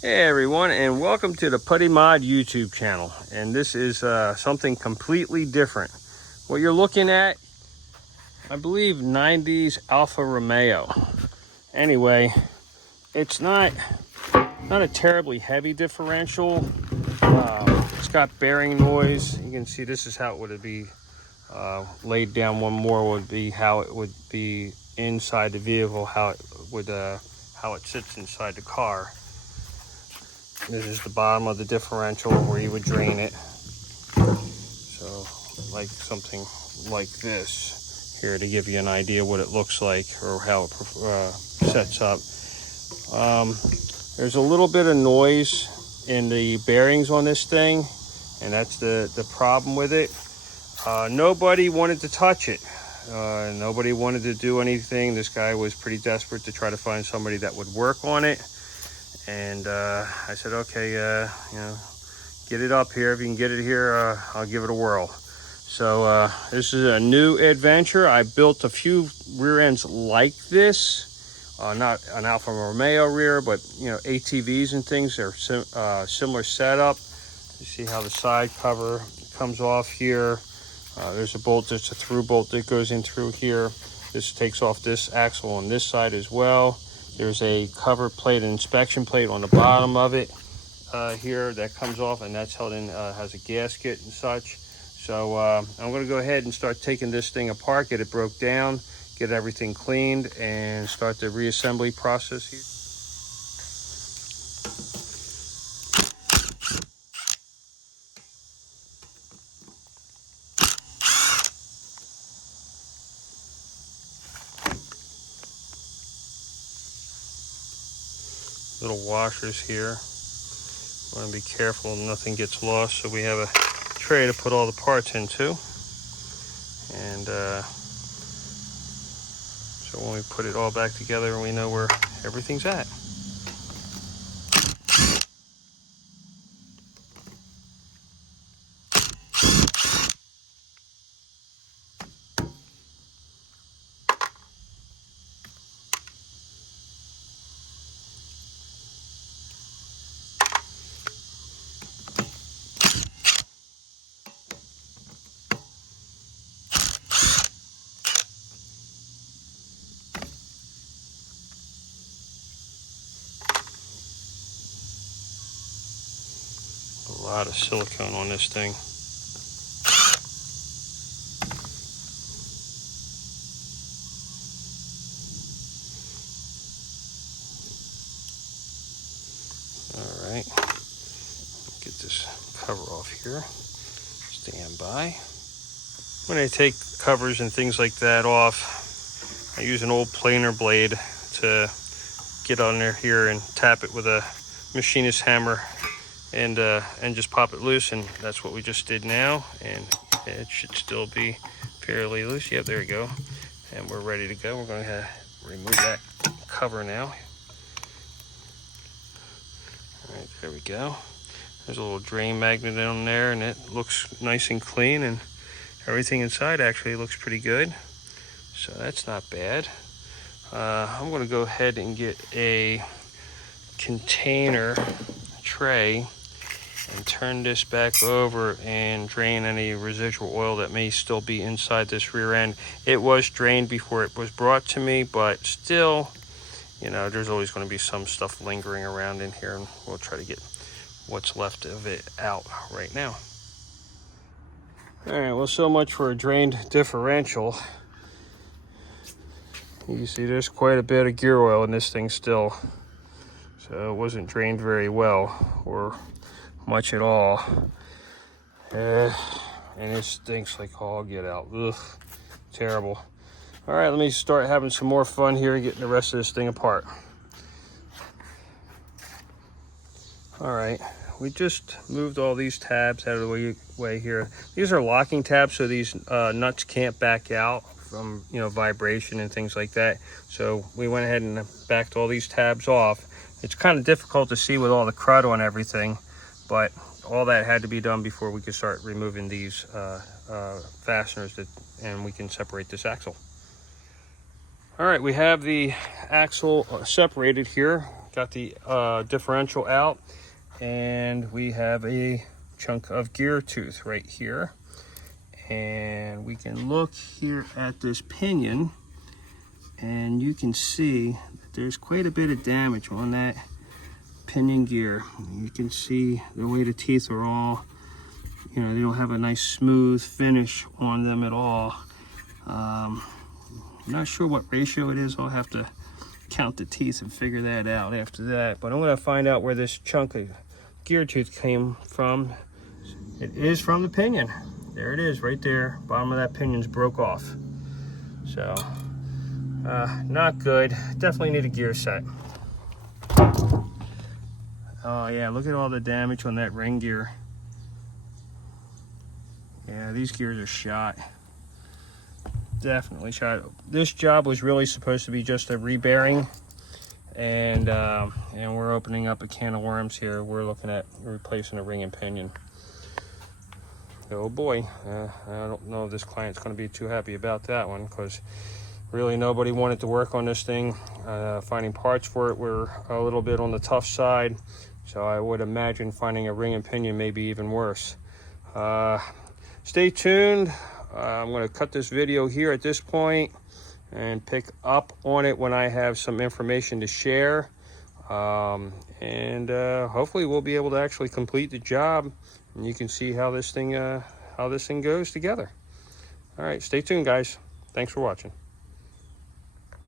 Hey everyone, and welcome to the Putty Mod YouTube channel. And this is something completely different. What you're looking at, I believe 90s Alpha Romeo. Anyway, it's not a terribly heavy differential. It's got bearing noise. You can see this is how it would be laid down. One more would be how it would be inside the vehicle, how it sits inside the car. This is the bottom of the differential where you would drain it. So like something like this here to give you an idea what it looks like or how it sets up. There's a little bit of noise in the bearings on this thing, and that's the problem with it. Nobody wanted to touch it. Nobody wanted to do anything. This guy was pretty desperate to try to find somebody that would work on it. And I said, okay, get it up here. If you can get it here, I'll give it a whirl. So this is a new adventure. I built a few rear ends like this. Not an Alfa Romeo rear, but ATVs and things. They're similar setup. You see how the side cover comes off here. There's a bolt, there's a through bolt that goes in through here. This takes off this axle on this side as well. There's a cover plate, an inspection plate on the bottom of it here that comes off, and that's held in, has a gasket and such. So I'm going to go ahead and start taking this thing apart, get it broke down, get everything cleaned, and start the reassembly process here. Little washers here. Want to be careful nothing gets lost, so we have a tray to put all the parts into. And so when we put it all back together, we know where everything's at. A lot of silicone on this thing. All right, get this cover off here. Stand by. When I take covers and things like that off, I use an old planer blade to get on there here and tap it with a machinist hammer and just pop it loose, and that's what we just did now, and it should still be fairly loose. Yep, there we go, and we're ready to go. We're going to remove that cover now. All right, there we go. There's a little drain magnet on there, and it looks nice and clean, and everything inside actually looks pretty good, so that's not bad. I'm going to go ahead and get a container tray and turn this back over and drain any residual oil that may still be inside this rear end. It was drained before it was brought to me, but still, there's always going to be some stuff lingering around in here, and we'll try to get what's left of it out right now. All right, well, so much for a drained differential. You see there's quite a bit of gear oil in this thing still, so it wasn't drained very well or much at all. And it stinks like all get out. Ugh, terrible. All right, let me start having some more fun here and getting the rest of this thing apart. All right, we just moved all these tabs out of the way here. These are locking tabs, so these nuts can't back out from vibration and things like that. So we went ahead and backed all these tabs off. It's kind of difficult to see with all the crud on everything, but all that had to be done before we could start removing these fasteners and we can separate this axle. All right, we have the axle separated here. got the differential out, and we have a chunk of gear tooth right here. And we can look here at this pinion, and you can see that there's quite a bit of damage on that pinion gear. You can see the way the teeth are all, you know, they don't have a nice smooth finish on them at all. I'm not sure what ratio it is. I'll have to count the teeth and figure that out after that. But I'm going to find out where this chunk of gear tooth came from. It is from the pinion. There it is, right there. Bottom of that pinion's broke off. So, not good. Definitely need a gear set. Oh yeah, look at all the damage on that ring gear. Yeah, these gears are shot. Definitely shot. This job was really supposed to be just a rebearing, and we're opening up a can of worms here. We're looking at replacing a ring and pinion. Oh boy, I don't know if this client's going to be too happy about that one, because really nobody wanted to work on this thing. Finding parts for it were a little bit on the tough side, so I would imagine finding a ring and pinion may be even worse. Stay tuned. I'm going to cut this video here at this point and pick up on it when I have some information to share. Hopefully we'll be able to actually complete the job, and you can see how this thing goes together. All right, stay tuned, guys. Thanks for watching.